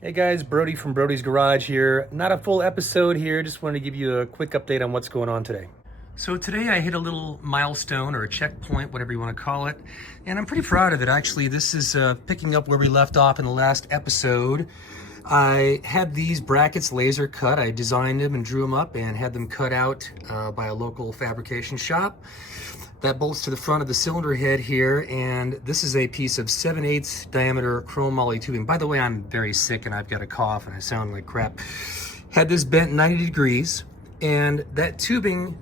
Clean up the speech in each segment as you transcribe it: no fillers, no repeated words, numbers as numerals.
Hey guys, Brody from Brody's Garage here. Not a full episode here, just wanted to give you a quick update on what's going on today. So today I hit a little milestone or a checkpoint, whatever you want to call it, and I'm pretty proud of it actually. This is picking up where we left off in the last episode. I had these brackets laser cut. I designed them and drew them up and had them cut out by a local fabrication shop. That bolts to the front of the cylinder head here, and this is a piece of 7/8 diameter chrome moly tubing. By the way, I'm very sick and I've got a cough and I sound like crap. Had this bent 90 degrees, and that tubing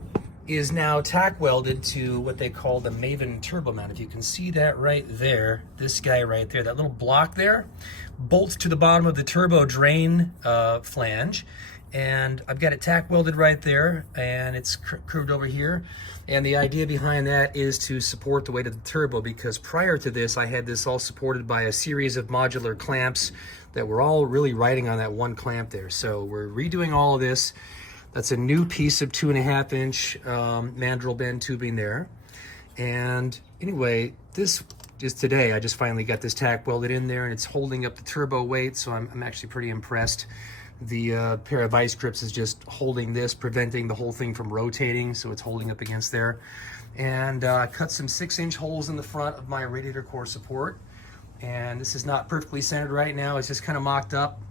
is now tack welded to what they call the Maven turbo mount. If you can see that right there, this guy right there, that little block there, bolts to the bottom of the turbo drain flange. And I've got it tack welded right there, and it's curved over here. And the idea behind that is to support the weight of the turbo, because prior to this, I had this all supported by a series of modular clamps that were all really riding on that one clamp there. So we're redoing all of this. That's a new piece of 2.5 inch mandrel bend tubing there. And anyway, this is today. I just finally got this tack welded in there, and it's holding up the turbo weight, so I'm actually pretty impressed. The pair of vice grips is just holding this, preventing the whole thing from rotating, so it's holding up against there. And cut some 6-inch holes in the front of my radiator core support. And this is not perfectly centered right now, it's just kind of mocked up.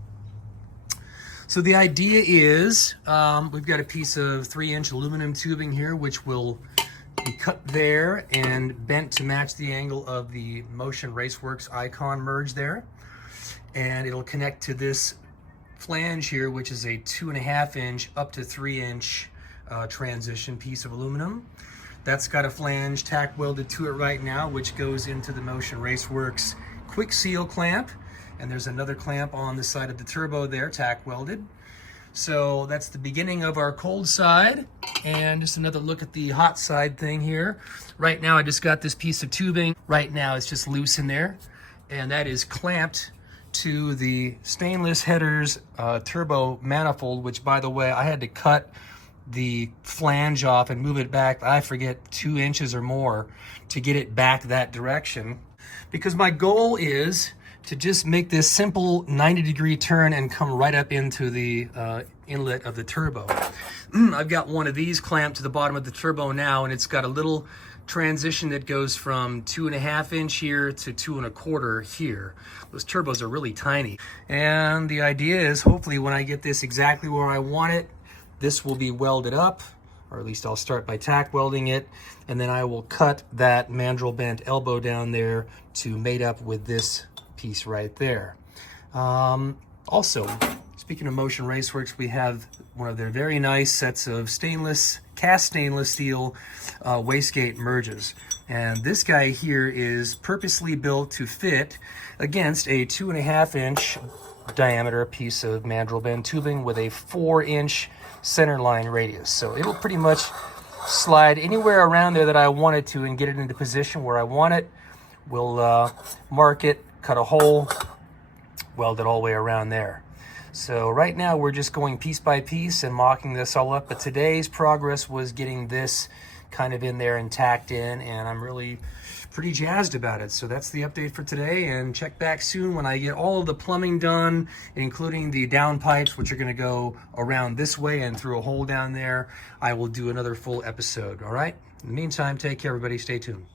So the idea is, we've got a piece of 3-inch aluminum tubing here, which will be cut there and bent to match the angle of the Motion Raceworks icon merge there. And it'll connect to this flange here, which is a 2.5 inch up to 3-inch transition piece of aluminum. That's got a flange tack welded to it right now, which goes into the Motion Raceworks quick seal clamp. And there's another clamp on the side of the turbo there, tack welded. So that's the beginning of our cold side. And just another look at the hot side thing here. Right now I just got this piece of tubing. Right now it's just loose in there. And that is clamped to the stainless headers turbo manifold, which, by the way, I had to cut the flange off and move it back, I forget, 2 inches or more to get it back that direction, because my goal is to just make this simple 90-degree turn and come right up into the inlet of the turbo. I've got one of these clamped to the bottom of the turbo now, and it's got a little transition that goes from 2.5 inch here to 2.25 here. Those turbos are really tiny. And the idea is, hopefully when I get this exactly where I want it, this will be welded up, or at least I'll start by tack welding it, and then I will cut that mandrel bent elbow down there to mate up with this piece right there. Also, speaking of Motion Raceworks, we have one of their very nice sets of cast stainless steel wastegate merges. And this guy here is purposely built to fit against a 2.5 inch diameter piece of mandrel bend tubing with a 4-inch center line radius. So it'll pretty much slide anywhere around there that I want it to and get it into position where I want it. We'll mark it, cut a hole, weld it all the way around there. So right now we're just going piece by piece and mocking this all up, but today's progress was getting this kind of in there and tacked in, and I'm really pretty jazzed about it. So that's the update for today, and check back soon when I get all of the plumbing done, including the down pipes, which are going to go around this way and through a hole down there. I will do another full episode. All right, in the meantime, take care everybody, stay tuned.